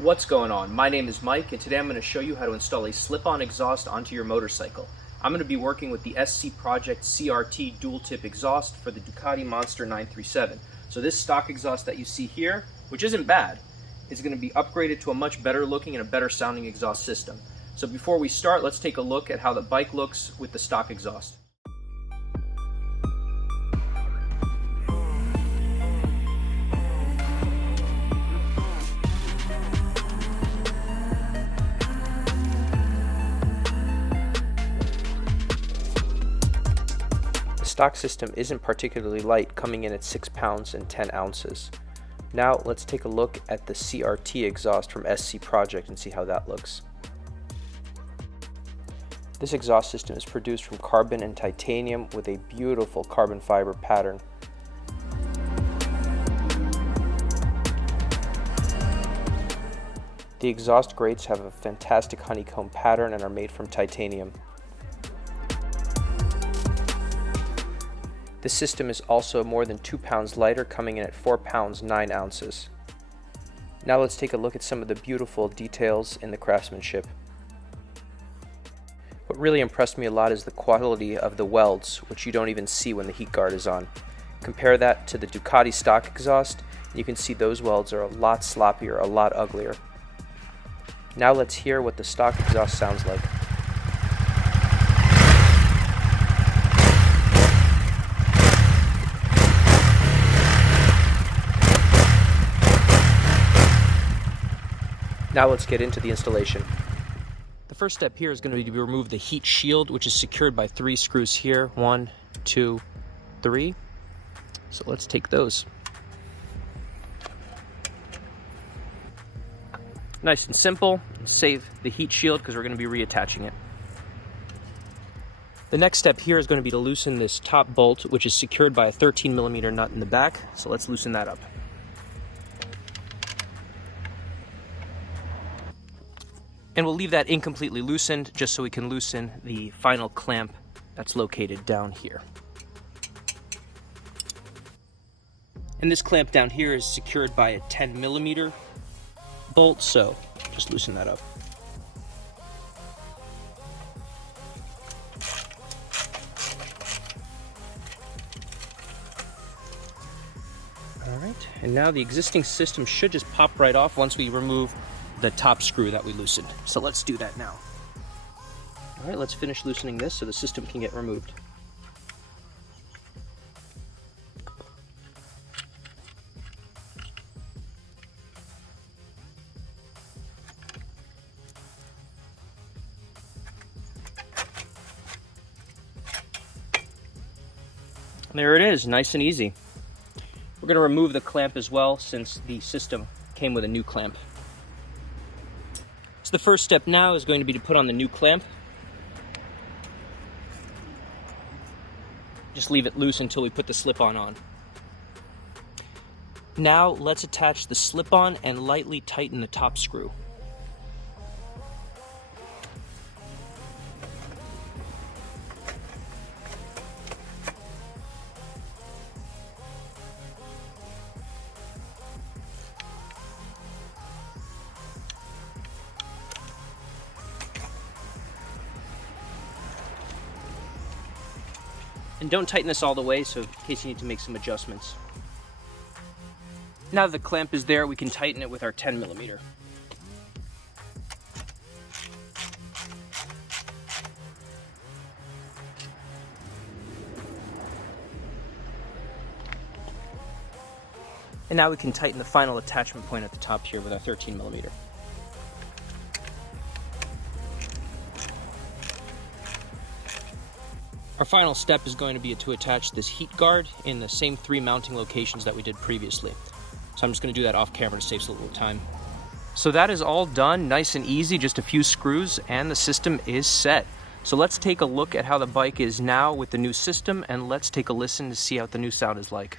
What's going on? My name is Mike, and today I'm going to show you how to install a slip-on exhaust onto your motorcycle. I'm going to be working with the SC Project CRT dual-tip exhaust for the Ducati Monster 937. So this stock exhaust that you see here, which isn't bad, is going to be upgraded to a much better looking and a better sounding exhaust system. So before we start, let's take a look at how the bike looks with the stock exhaust. The stock system isn't particularly light, coming in at 6 pounds and 10 ounces. Now let's take a look at the CRT exhaust from SC Project and see how that looks. This exhaust system is produced from carbon and titanium with a beautiful carbon fiber pattern. The exhaust grates have a fantastic honeycomb pattern and are made from titanium. This system is also more than 2 pounds lighter, coming in at 4 pounds 9 ounces. Now let's take a look at some of the beautiful details in the craftsmanship. What really impressed me a lot is the quality of the welds, which you don't even see when the heat guard is on. Compare that to the Ducati stock exhaust, and you can see those welds are a lot sloppier, a lot uglier. Now let's hear what the stock exhaust sounds like. Now let's get into the installation. The first step here is going to be to remove the heat shield, which is secured by 3 screws here. 1, 2, 3. So let's take those. Nice and simple. Save the heat shield because we're going to be reattaching it. The next step here is going to be to loosen this top bolt, which is secured by a 13mm nut in the back. So let's loosen that up. And we'll leave that incompletely loosened just so we can loosen the final clamp that's located down here. And this clamp down here is secured by a 10mm bolt, so just loosen that up. Alright, and now the existing system should just pop right off once we remove the top screw that we loosened. So let's do that now. All right, let's finish loosening this so the system can get removed. There it is, nice and easy. We're going to remove the clamp as well since the system came with a new clamp. So the first step now is going to be to put on the new clamp. Just leave it loose until we put the slip-on on. Now let's attach the slip-on and lightly tighten the top screw. And don't tighten this all the way, so in case you need to make some adjustments. Now that the clamp is there, we can tighten it with our 10mm. And now we can tighten the final attachment point at the top here with our 13mm. Our final step is going to be to attach this heat guard in the same 3 mounting locations that we did previously. So I'm just going to do that off camera to save us a little time. So that is all done, nice and easy, just a few screws, and the system is set. So let's take a look at how the bike is now with the new system, and let's take a listen to see what the new sound is like.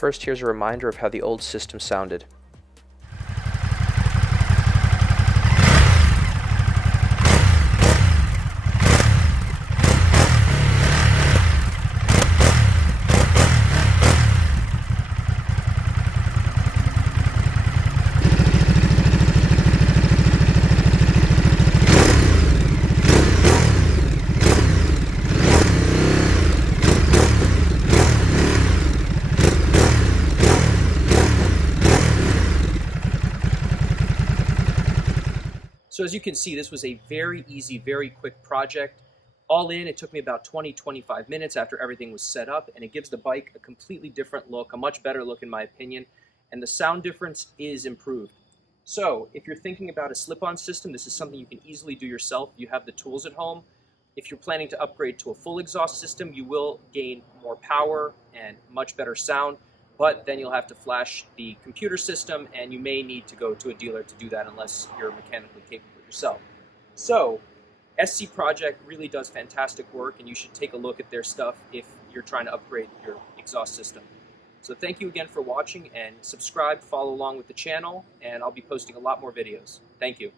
First, here's a reminder of how the old system sounded. So as you can see, this was a very easy, very quick project. All in, it took me about 20-25 minutes after everything was set up, and it gives the bike a completely different look, a much better look in my opinion, and the sound difference is improved. So if you're thinking about a slip-on system, this is something you can easily do yourself. You have the tools at home. If you're planning to upgrade to a full exhaust system, you will gain more power and much better sound, but then you'll have to flash the computer system, and you may need to go to a dealer to do that unless you're mechanically capable yourself. So SC Project really does fantastic work, and you should take a look at their stuff if you're trying to upgrade your exhaust system. So thank you again for watching, and subscribe, follow along with the channel, and I'll be posting a lot more videos. Thank you.